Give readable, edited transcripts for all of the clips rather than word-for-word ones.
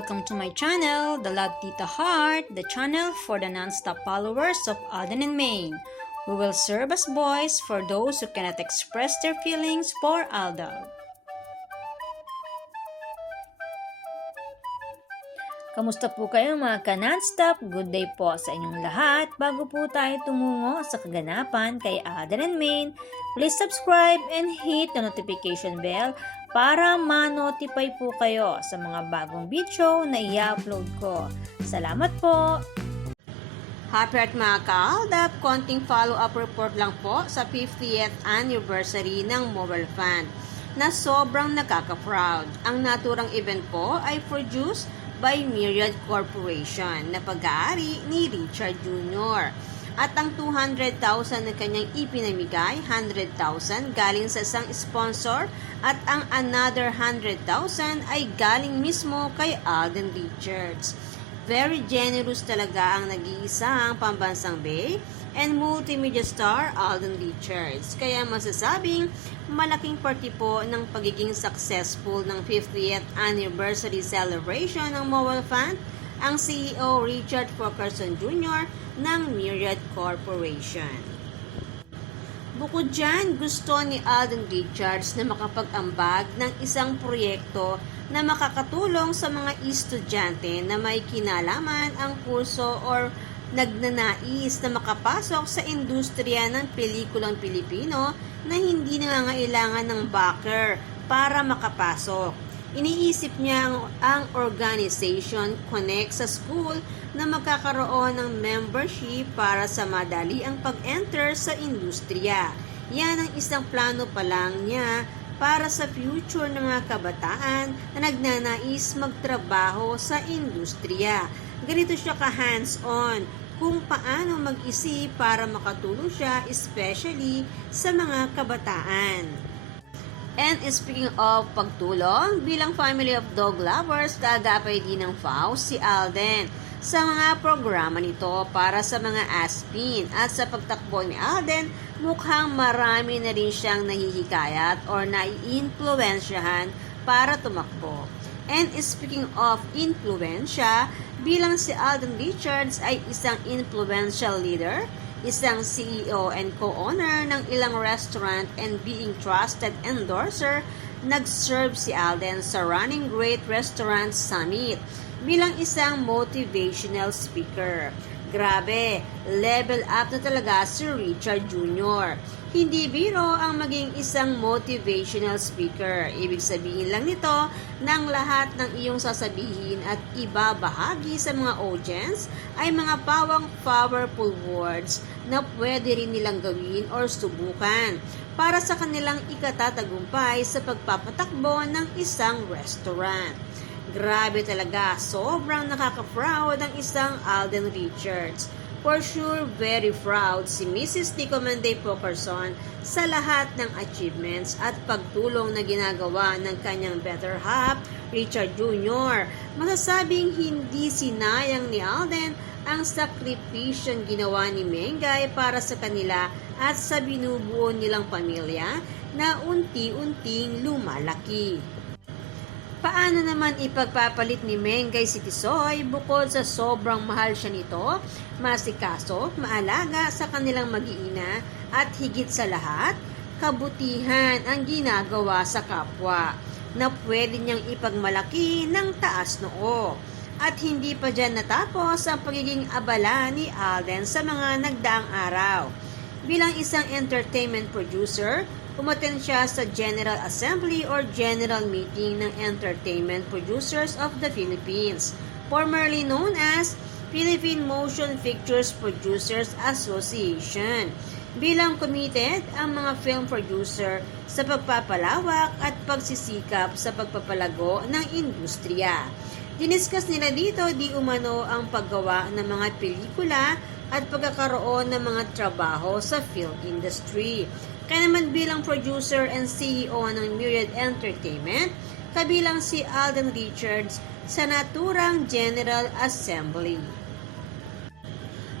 welcome to my channel, The Love Tita Heart, the channel for the non-stop followers of Alden and Maine, who will serve as voice for those who cannot express their feelings for Aldab. Kamusta po kayo mga ka-non-stop? Good day po sa inyong lahat. Bago po tayo tumungo sa kaganapan kay Alden and Maine, please subscribe and hit the notification bell para ma-notify po kayo sa mga bagong video na i-upload ko. Salamat po! Happy at mga ka-Aldab, konting follow-up report lang po sa 50th anniversary ng Mobile Fund na sobrang nakaka-proud. Ang naturang event po ay produced by Myriad Corporation na pag-aari ni Richard Jr. At ang 200,000 na kanyang ipinamigay, 100,000 galing sa isang sponsor at ang another 100,000 ay galing mismo kay Alden Richards. Very generous talaga ang nag-iisang pambansang Bay and multimedia star Alden Richards. Kaya masasabing malaking parte po ng pagiging successful ng 50th anniversary celebration ng Mobile Fund ang CEO Richard Fulkerson Jr. ng Myriad Corporation. Bukod dyan, gusto ni Alden Richards na makapag-ambag ng isang proyekto na makakatulong sa mga estudyante na may kinalaman ang kurso or nagnanais na makapasok sa industriya ng pelikulang Pilipino na hindi nangangailangan ng backer para makapasok. Iniisip niya ang organization Connect sa school na magkakaroon ng membership para sa madali ang pag-enter sa industriya. Yan ang isang plano pa lang niya para sa future ng mga kabataan na nagnanais magtrabaho sa industriya. Ganito siya ka-hands-on kung paano mag-isip para makatulong siya especially sa mga kabataan. And speaking of pagtulong, bilang family of dog lovers, gagapay din ng Faust si Alden sa mga programa nito para sa mga aspin. At sa pagtakbo ni Alden, mukhang marami na rin siyang nahihikayat or nai-influensyahan para tumakbo. And speaking of influensya, bilang si Alden Richards ay isang influential leader, isang CEO and co-owner ng ilang restaurant and being trusted endorser, nag-serve si Alden sa Running Great Restaurant Summit bilang isang motivational speaker. Grabe, level up na talaga si Richard Jr. Hindi biro ang maging isang motivational speaker. Ibig sabihin lang nito na ang lahat ng iyong sasabihin at ibabahagi sa mga audience ay mga pawang powerful words na pwede rin nilang gawin or subukan para sa kanilang ikatatagumpay sa pagpapatakbo ng isang restaurant. Grabe talaga, sobrang nakaka-proud ang isang Alden Richards. For sure, very proud si Mrs. Tico Manday Fulkerson sa lahat ng achievements at pagtulong na ginagawa ng kanyang better half, Richard Jr. Masasabing hindi sinayang ni Alden ang sakripisyong ginawa ni Mengay para sa kanila at sa binubuo nilang pamilya na unti-unting lumalaki. Paano naman ipagpapalit ni Mengay si Tisoy bukod sa sobrang mahal siya nito, masikaso, maalaga sa kanilang mag-iina at higit sa lahat, kabutihan ang ginagawa sa kapwa na pwede niyang ipagmalaki ng taas noo. At hindi pa dyan natapos ang pagiging abala ni Alden sa mga nagdaang araw. Bilang isang entertainment producer, umattend siya sa General Assembly or General Meeting ng Entertainment Producers of the Philippines, formerly known as Philippine Motion Pictures Producers Association. Bilang committed ang mga film producer sa pagpapalawak at pagsisikap sa pagpapalago ng industriya. Diniskas nila dito di umano ang paggawa ng mga pelikula at pagkakaroon ng mga trabaho sa film industry. Kaya naman bilang producer and CEO ng Myriad Entertainment, kabilang si Alden Richards sa naturang General Assembly.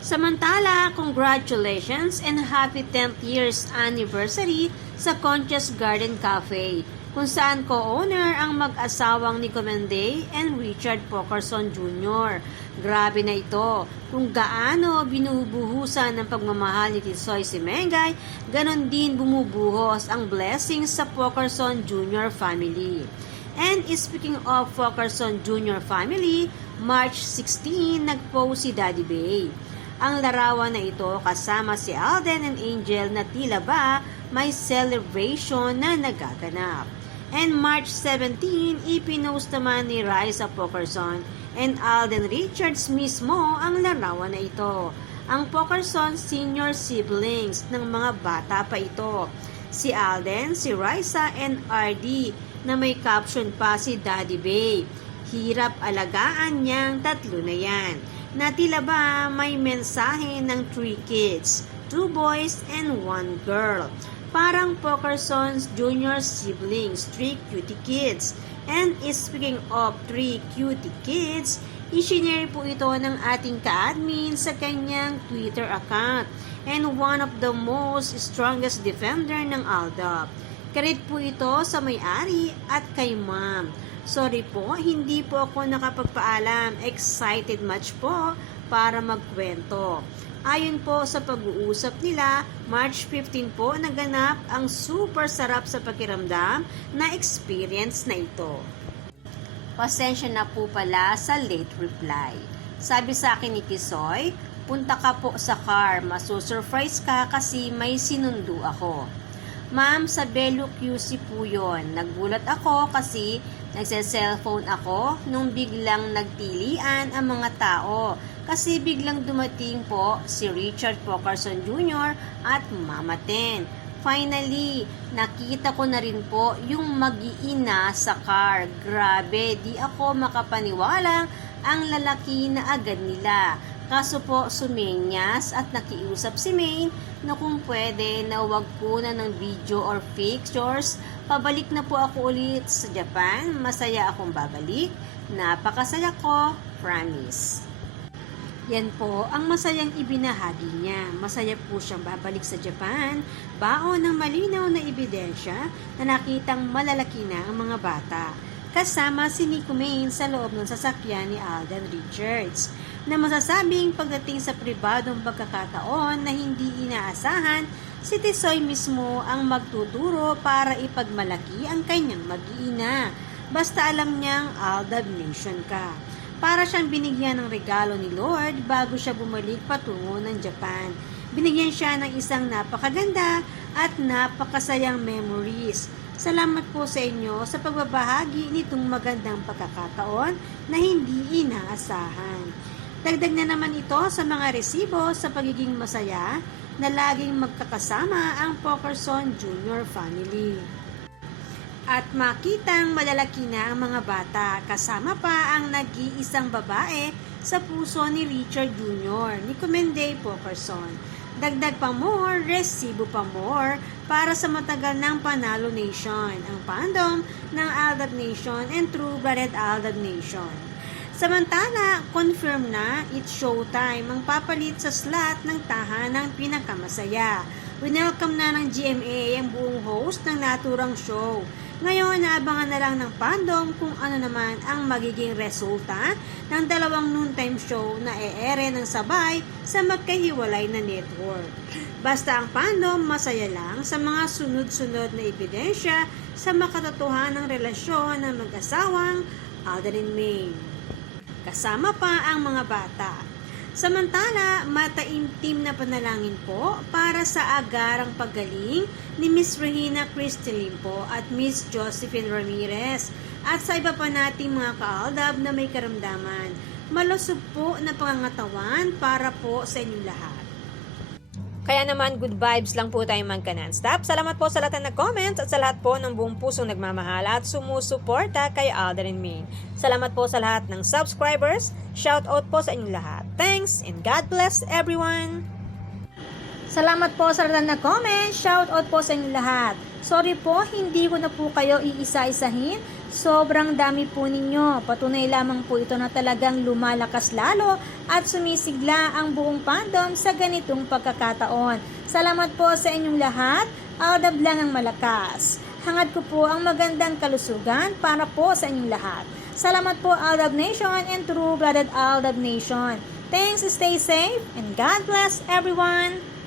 Samantala, congratulations and happy 10th year's anniversary sa Concha's Garden Cafe, kung saan co-owner ang mag-asawang Nico Menday and Richard Pokerson Jr. Grabe na ito, kung gaano binubuhusan ng pagmamahal ni Tisoy si Mengay, ganon din bumubuhos ang blessings sa Pokerson Jr. family. And speaking of Pokerson Jr. family, March 16, nag-post si Daddy Bay. Ang larawan na ito kasama si Alden and Angel na tila ba may celebration na nagaganap. And March 17, ipinost naman ni Raisa Pokerson and Alden Richards mismo ang larawan na ito. Ang Pokerson senior siblings ng mga bata pa ito. Si Alden, si Raisa, and RD na may caption pa si Daddy Bay. Hirap alagaan niyang tatlo na yan. Na tila ba may mensahe ng 3 kids, 2 boys and 1 girl. Parang Pokerson's junior siblings, 3 cutie kids. And speaking of 3 cutie kids, isinare po ito ng ating ka-admin sa kanyang Twitter account. And one of the most strongest defender ng Aldab. Credit po ito sa may-ari at kay ma'am. Sorry po, hindi po ako nakapagpaalam. Excited much po para magkwento. Ayon po sa pag-uusap nila, March 15 po naganap ang super sarap sa pakiramdam na experience na ito. Pasensya na po pala sa late reply. Sabi sa akin ni Tisoy, punta ka po sa car, masusurprise ka kasi may sinundo ako. Ma'am, sa Belo QC po yun. Nagulat ako kasi nagse-cellphone ako nung biglang nagtilian ang mga tao. Kasi biglang dumating po si Richard Pokerson Jr. at Mama Ten. Finally, nakita ko na rin po yung mag-iina sa car. Grabe, di ako makapaniwalang ang lalaki na agad nila. Kaso po sumenyas at nakiusap si Maine na kung pwede na wag po na ng video or pictures. Pabalik na po ako ulit sa Japan. Masaya akong babalik. Napakasaya ko. Promise. Yan po ang masayang ibinahagi niya. Masaya po siyang babalik sa Japan. Baon ng malinaw na ebidensya na nakitang malalaki na ang mga bata. Kasama si Nico Maine sa loob ng sasakyan ni Alden Richards na masasabing pagdating sa pribadong pagkakataon na hindi inaasahan, si Tisoy mismo ang magtuturo para ipagmalaki ang kanyang mag-iina. Basta alam niyang Aldab Nation ka. Para siyang binigyan ng regalo ni Lord bago siya bumalik patungo ng Japan. Binigyan siya ng isang napakaganda at napakasayang memories. Salamat po sa inyo sa pagbabahagi nitong magandang pagkakataon na hindi inaasahan. Dagdag na naman ito sa mga resibo sa pagiging masaya na laging magkakasama ang Pokerson Jr. family. At makitang malalaki na ang mga bata, kasama pa ang nag-iisang babae sa puso ni Richard Jr. ni Menday Pokerson. Dagdag pa more, resibo pa more para sa matagal ng Panalo Nation, ang fandom ng Aldab Nation and True-Blooded Aldab Nation. Samantala, confirm na it's showtime ang papalit sa slot ng tahanang pinakamasaya. Winelcome na ng GMA ang buong host ng naturang show. Ngayon, naabangan na lang ng fandom kung ano naman ang magiging resulta ng dalawang noontime show na e-ere ng sabay sa magkahiwalay na network. Basta ang fandom masaya lang sa mga sunod-sunod na ebidensya sa makatotohanang relasyon ng mag-asawang Alden and Maine. Kasama pa ang mga bata. Samantala, mataimtim na panalangin po para sa agarang paggaling ni Miss Regina Cristelin po at Miss Josephine Ramirez at sa iba pa nating mga kaaldab na may karamdaman. Malusog po na pangangatawan para po sa inyong lahat. Kaya naman, good vibes lang po tayo man non-stop. Salamat po sa lahat na nag-comments at sa lahat po ng buong pusong nagmamahal at sumusuporta kay Alden and Maine. Salamat po sa lahat ng subscribers. Shout out po sa inyong lahat. Thanks and God bless everyone! Salamat po sa lahat na nag-comment. Shout out po sa inyong lahat. Sorry po, hindi ko na po kayo iisa-isahin. Sobrang dami po ninyo. Patunay lamang po ito na talagang lumalakas lalo at sumisigla ang buong fandom sa ganitong pagkakataon. Salamat po sa inyong lahat. Aldab lang ang malakas. Hangad ko po ang magandang kalusugan para po sa inyong lahat. Salamat po Aldab Nation and True-Blooded Aldab Nation. Thanks, stay safe, and God bless everyone!